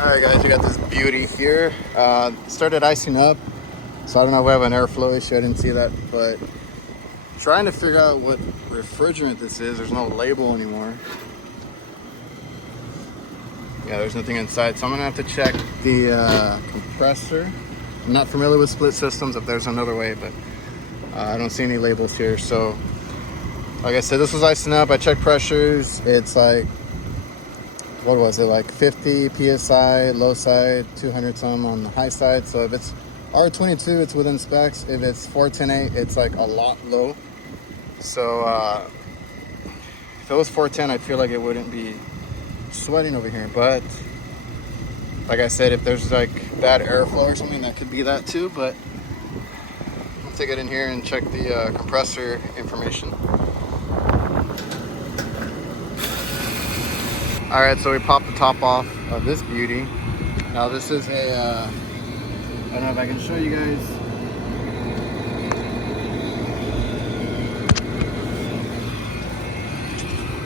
Alright guys, we got this beauty here. Started icing up, so I don't know if we have an airflow issue. I didn't see that, but trying to figure out what refrigerant this is. There's no label anymore. Yeah, there's nothing inside, so I'm gonna have to check the compressor. I'm not familiar with split systems, if there's another way, but I don't see any labels here. So like I said, this was icing up. I checked pressures. It's like, what was it, like 50 psi low side, 200 some on the high side. So if it's R22, it's within specs. If it's 410A, it's like a lot low. So if it was 410, I feel like it wouldn't be sweating over here. But like I said, if there's like bad airflow or something, that could be that too. But I'll take it in here and check the compressor information. All right, so we popped the top off of this beauty. Now this is a, I don't know if I can show you guys.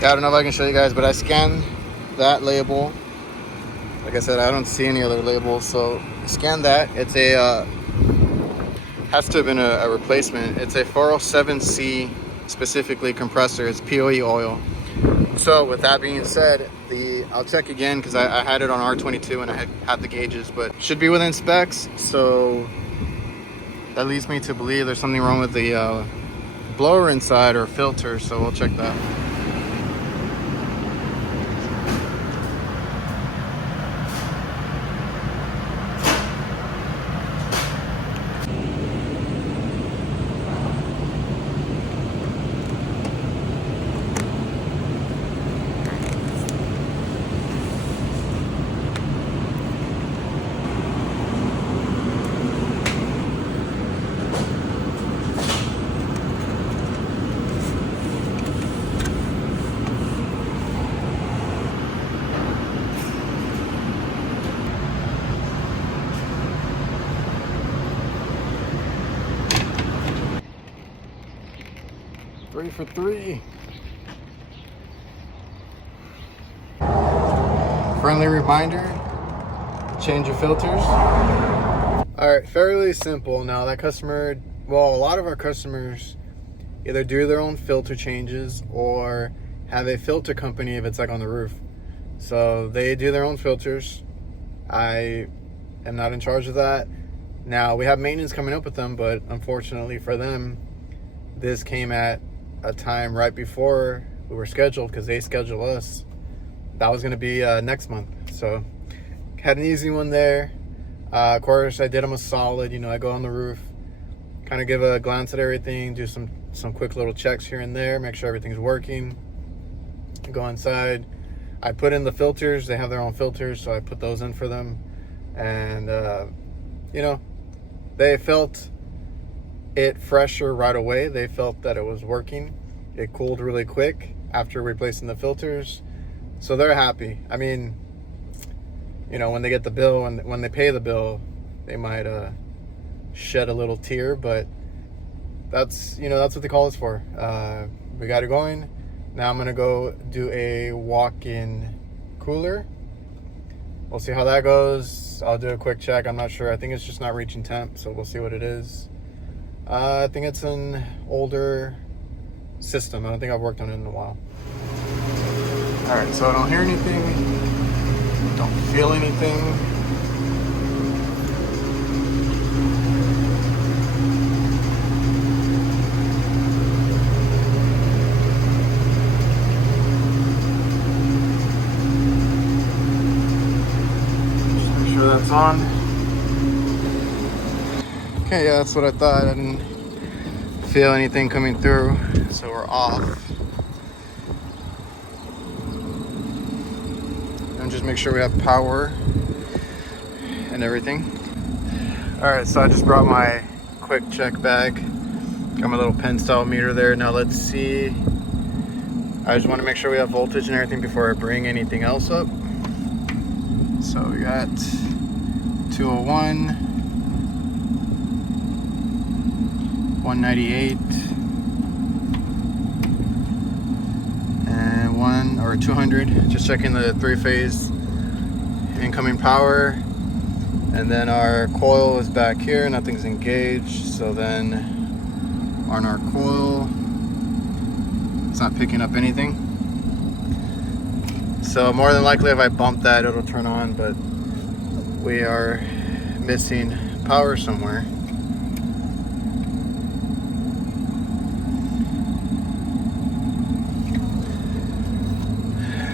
Yeah, I don't know if I can show you guys, but I scanned that label. Like I said, I don't see any other labels, so scan that. It's a, has to have been a replacement. It's a 407C specifically compressor. It's POE oil. So with that being said, I'll check again because I had it on R22 and I had the gauges, but should be within specs. So that leads me to believe there's something wrong with the blower inside or filter. So we'll check that. Three for three. Friendly reminder, change your filters. All right, fairly simple. Now that customer, well, a lot of our customers either do their own filter changes or have a filter company if it's like on the roof. So they do their own filters. I am not in charge of that. Now we have maintenance coming up with them, but unfortunately for them, this came at a time right before we were scheduled because they scheduled us. That was going to be next month, so had an easy one there. Of course, I did them a solid. You know, I go on the roof, kind of give a glance at everything, do some quick little checks here and there, make sure everything's working. Go inside. I put in the filters. They have their own filters, so I put those in for them, and you know, they felt it fresher right away. They felt that it was working. It cooled really quick after replacing the filters, so they're happy. I mean, you know, when they get the bill and when they pay the bill, they might shed a little tear, but that's, you know, that's what they call us for. We got it going. Now I'm gonna go do a walk-in cooler. We'll see how that goes. I'll do a quick check. I'm not sure. I think it's just not reaching temp, so we'll see what it is. I think it's an older system. I don't think I've worked on it in a while. All right, so I don't hear anything, don't feel anything. Just make sure that's on. Okay, yeah, that's what I thought. I didn't feel anything coming through, so we're off. And just make sure we have power and everything. All right, so I just brought my quick check bag. Got my little pen style meter there. Now let's see. I just want to make sure we have voltage and everything before I bring anything else up. So we got 201. 198 and 200. Just checking the three-phase incoming power, and then our coil is back here, nothing's engaged. So then on our coil, it's not picking up anything. So more than likely if I bump that, it'll turn on, but we are missing power somewhere.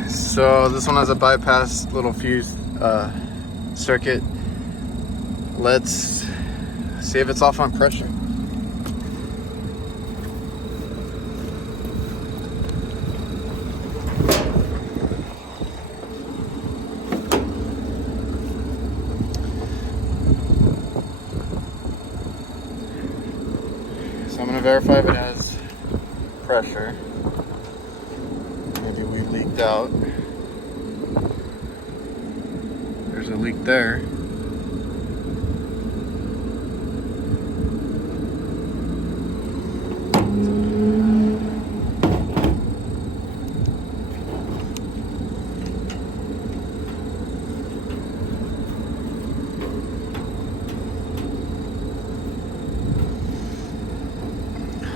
So this one has a bypass little fuse circuit. Let's see if it's off on pressure. So I'm gonna verify if it has pressure. Maybe we leaked out. There's a leak there.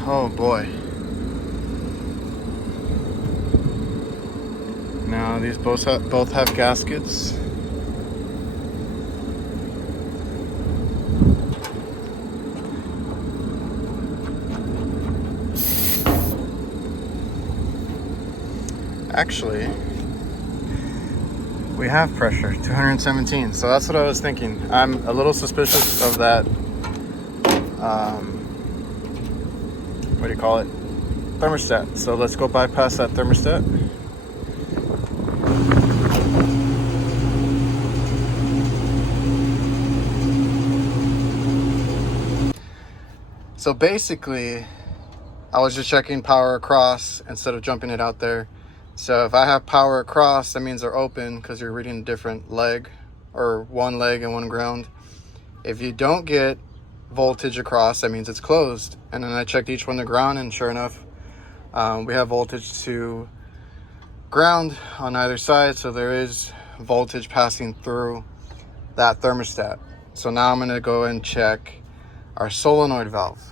Oh boy. Now these both have gaskets. Actually, we have pressure, 217. So that's what I was thinking. I'm a little suspicious of that, what do you call it? Thermostat. So let's go bypass that thermostat. So basically, I was just checking power across instead of jumping it out there. So if I have power across, that means they're open because you're reading a different leg, or one leg and one ground. If you don't get voltage across, that means it's closed. And then I checked each one to ground, and sure enough, we have voltage to ground on either side. So there is voltage passing through that thermostat. So now I'm gonna go and check our solenoid valve.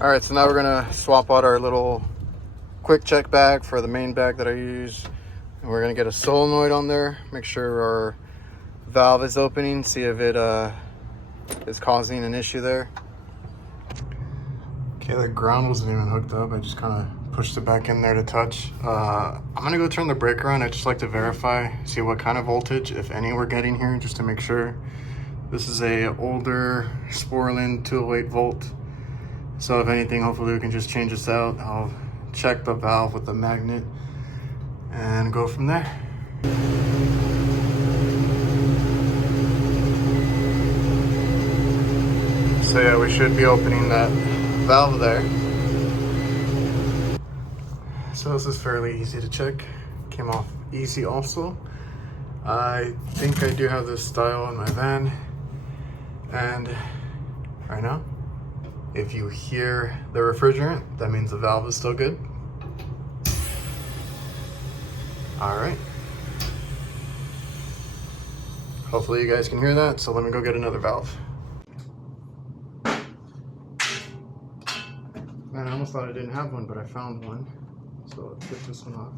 All right, so now we're gonna swap out our little quick check bag for the main bag that I use. And we're gonna get a solenoid on there, make sure our valve is opening, see if it is causing an issue there. Okay, the ground wasn't even hooked up. I just kind of pushed it back in there to touch. I'm gonna go turn the breaker on. I just like to verify, see what kind of voltage, if any, we're getting here, just to make sure. This is a older Sporlan 208 volt. So if anything, hopefully we can just change this out. I'll check the valve with the magnet and go from there. So yeah, we should be opening that valve there. So this is fairly easy to check. Came off easy also. I think I do have this style in my van. And right now, if you hear the refrigerant, that means the valve is still good. All right. Hopefully you guys can hear that, so let me go get another valve. Man, I almost thought I didn't have one, but I found one. So let's get this one off.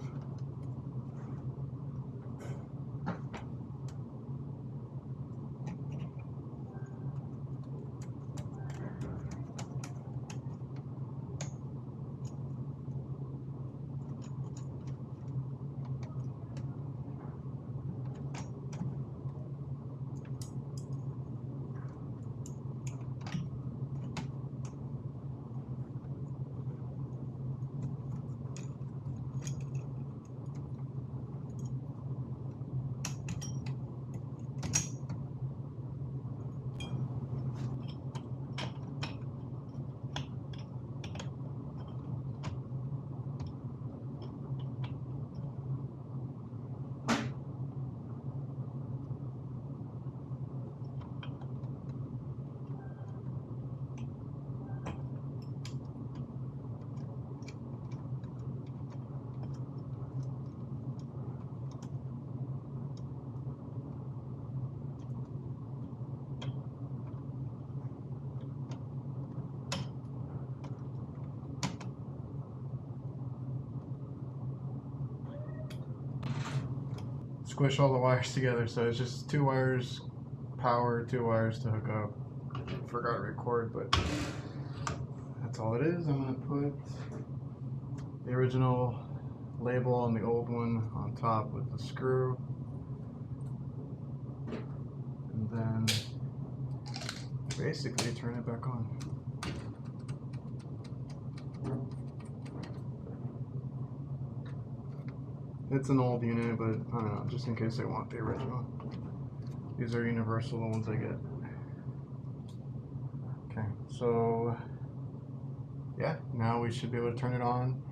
squish all the wires together. So it's just 2 wires power, 2 wires to hook up. Forgot to record, but that's all it is. I'm gonna put the original label on the old one on top with the screw, and then basically turn it back on. It's an old unit, but I don't know, just in case they want the original. These are universal, the ones I get. Okay, so yeah, now we should be able to turn it on,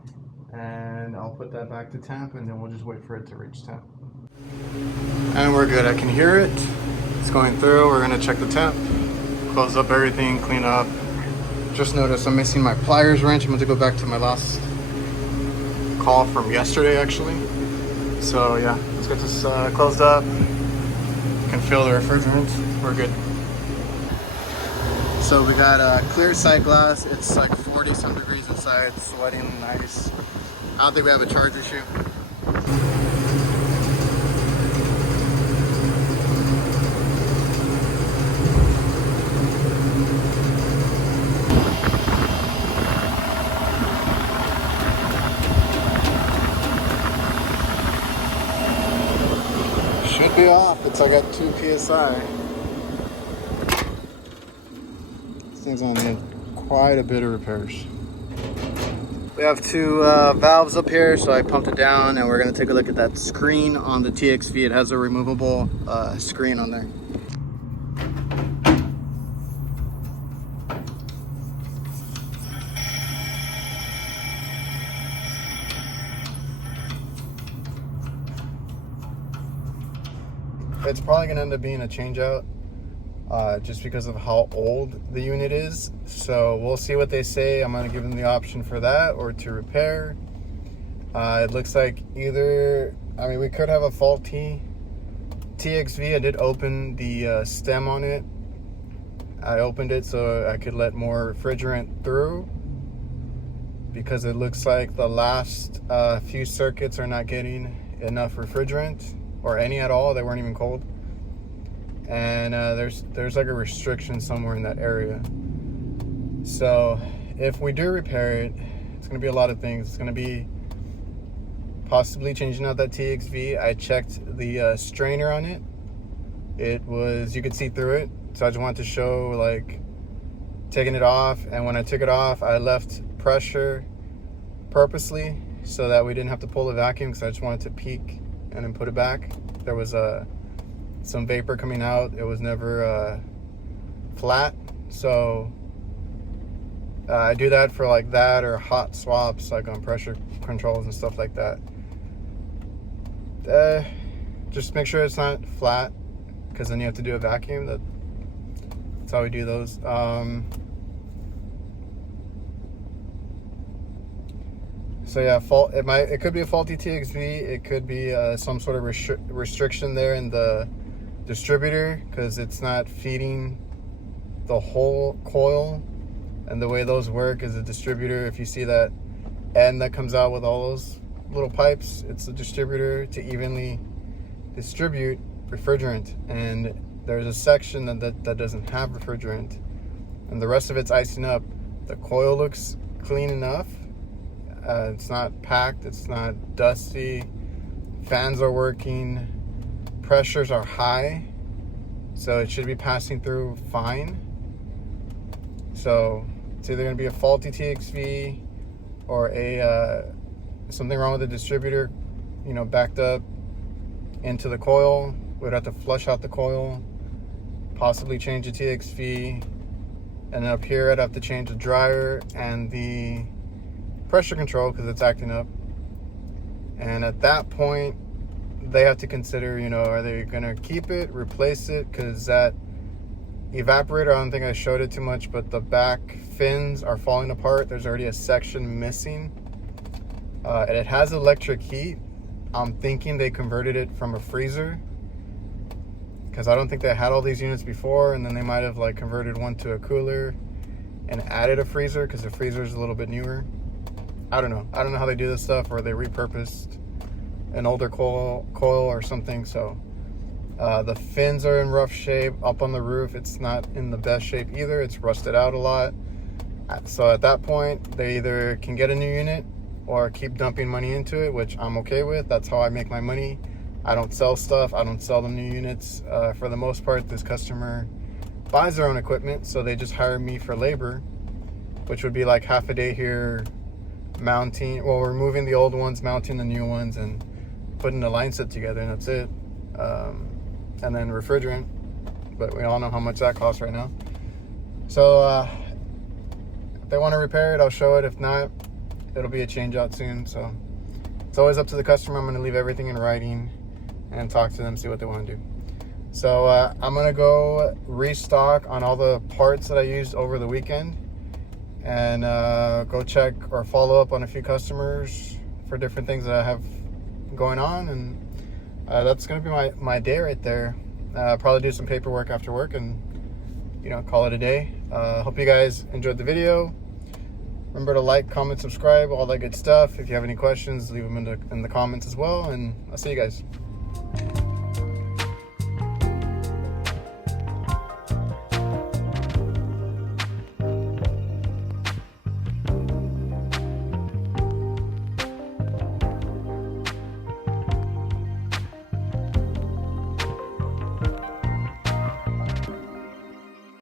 and I'll put that back to temp, and then we'll just wait for it to reach temp. And we're good. I can hear it. It's going through. We're gonna check the temp, close up everything, clean up. Just noticed I'm missing my pliers wrench. I'm going to go back to my last call from yesterday, actually. So yeah, let's get this closed up. You can feel the refrigerant. We're good. So we got a clear side glass. It's like 40 some degrees inside, sweating nice. I don't think we have a charge issue. Should be off. It's like at 2 psi. This thing's gonna need quite a bit of repairs. We have 2 valves up here, so I pumped it down, and we're gonna take a look at that screen on the TXV. It has a removable screen on there. It's probably gonna end up being a change out, just because of how old the unit is. So we'll see what they say. I'm gonna give them the option for that or to repair. It looks like either, I mean, we could have a faulty TXV. I did open the stem on it. I opened it so I could let more refrigerant through, because it looks like the last few circuits are not getting enough refrigerant, or any at all. They weren't even cold. And there's like a restriction somewhere in that area. So if we do repair it, it's gonna be a lot of things. It's gonna be possibly changing out that TXV. I checked the strainer on it. It was, you could see through it. So I just wanted to show, like, taking it off. And when I took it off, I left pressure purposely so that we didn't have to pull the vacuum, because I just wanted to peak and then put it back. There was some vapor coming out. It was never flat. So I do that for like that, or hot swaps, like on pressure controls and stuff like that. Just make sure it's not flat, because then you have to do a vacuum. That's how we do those. So yeah, it could be a faulty TXV. It could be some sort of restriction there in the distributor, because it's not feeding the whole coil. And the way those work is a distributor, if you see that end that comes out with all those little pipes, it's a distributor to evenly distribute refrigerant. And there's a section that doesn't have refrigerant, and the rest of it's icing up. The coil looks clean enough. It's not packed, it's not dusty, fans are working, pressures are high, so it should be passing through fine. So it's either going to be a faulty TXV or something wrong with the distributor, backed up into the coil. We'd have to flush out the coil, possibly change the TXV, and then up here I'd have to change the dryer and the pressure control, because it's acting up. And at that point they have to consider, are they gonna keep it, replace it, because that evaporator, I don't think I showed it too much, but the back fins are falling apart. There's already a section missing, and it has electric heat. I'm thinking they converted it from a freezer, because I don't think they had all these units before, and then they might have like converted one to a cooler and added a freezer, because the freezer is a little bit newer. I don't know how they do this stuff, or they repurposed an older coil or something. So the fins are in rough shape. Up on the roof, it's not in the best shape either. It's rusted out a lot. So at that point, they either can get a new unit or keep dumping money into it, which I'm okay with. That's how I make my money. I don't sell stuff. I don't sell them new units. For the most part, this customer buys their own equipment, so they just hire me for labor, which would be like half a day here mounting, well, removing the old ones, mounting the new ones, and putting the line set together, and that's it. And then refrigerant, but we all know how much that costs right now. So if they want to repair it, I'll show it. If not, it'll be a change out soon. So it's always up to the customer. I'm going to leave everything in writing and talk to them, see what they want to do. So I'm going to go restock on all the parts that I used over the weekend, and go check or follow up on a few customers for different things that I have going on. And that's going to be my day right there. Probably do some paperwork after work and, you know, call it a day. Hope you guys enjoyed the video. Remember to like, comment, subscribe, all that good stuff. If you have any questions, leave them in the comments as well. And I'll see you guys.